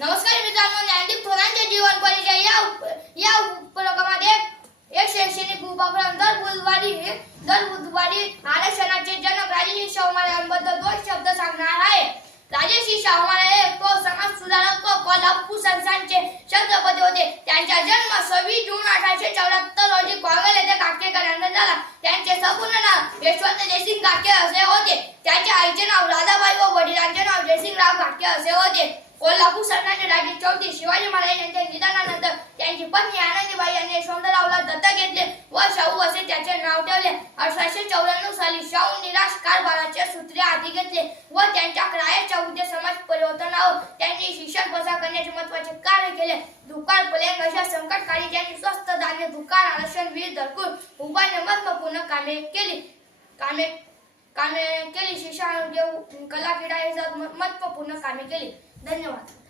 नमस्कार मित्रांनो ज्ञानदीप थोरांचे जीवन परिचय या या उपक्रमामध्ये एक शैक्षणिक उपक्रम दर बुधवारी दर बुधवारी आरक्षणाचे जनक राजेश शाहू महाराजांबद्दल दोन शब्द सांगणार आहे. राजेश शाहू महाराज हे तो समाज सुधारक व कोल्हापूर संस्थांचे छत्रपती होते. त्यांचा जन्म सव्वीस जून अठराशे चौऱ्याहत्तर रोजी कोंगल येथे काटकेकर यांना झाला. त्यांचे संपूर्ण नाव यशवंत जयसिंग घाटके असे होते. त्यांच्या आईचे नाव वडिलांचे नाव असे होते. कोल्हापूर सरकारचे राजे चौधरी शिवाजी महाराज यांच्या निधनानंतर त्यांची पत्नी आनंदीबाई यांनी यशवंतरावला दत्तक घेतले व शाहू असे त्याचे नाव ठेवले. अठराशे चौऱ्याण्णव साली शाहू निराश कारभाराचे सूत्रे हाती घेतले व त्यांच्या क्रायाच्या उद्या समाज परिवर्तनावर त्यांनी शिक्षण प्रसार करण्याचे महत्त्वाचे कार्य केले. दुकान प्लेग अशा संकटकाळी त्यांनी स्वस्त धान्य दुकान आरक्षण वीज धरकून उपाय महत्त्वपूर्ण कामे केली. कामे कामे केली शिक्षण आरोग्य कला क्रीडा हे महत्त्वपूर्ण कामे केली. धन्यवाद.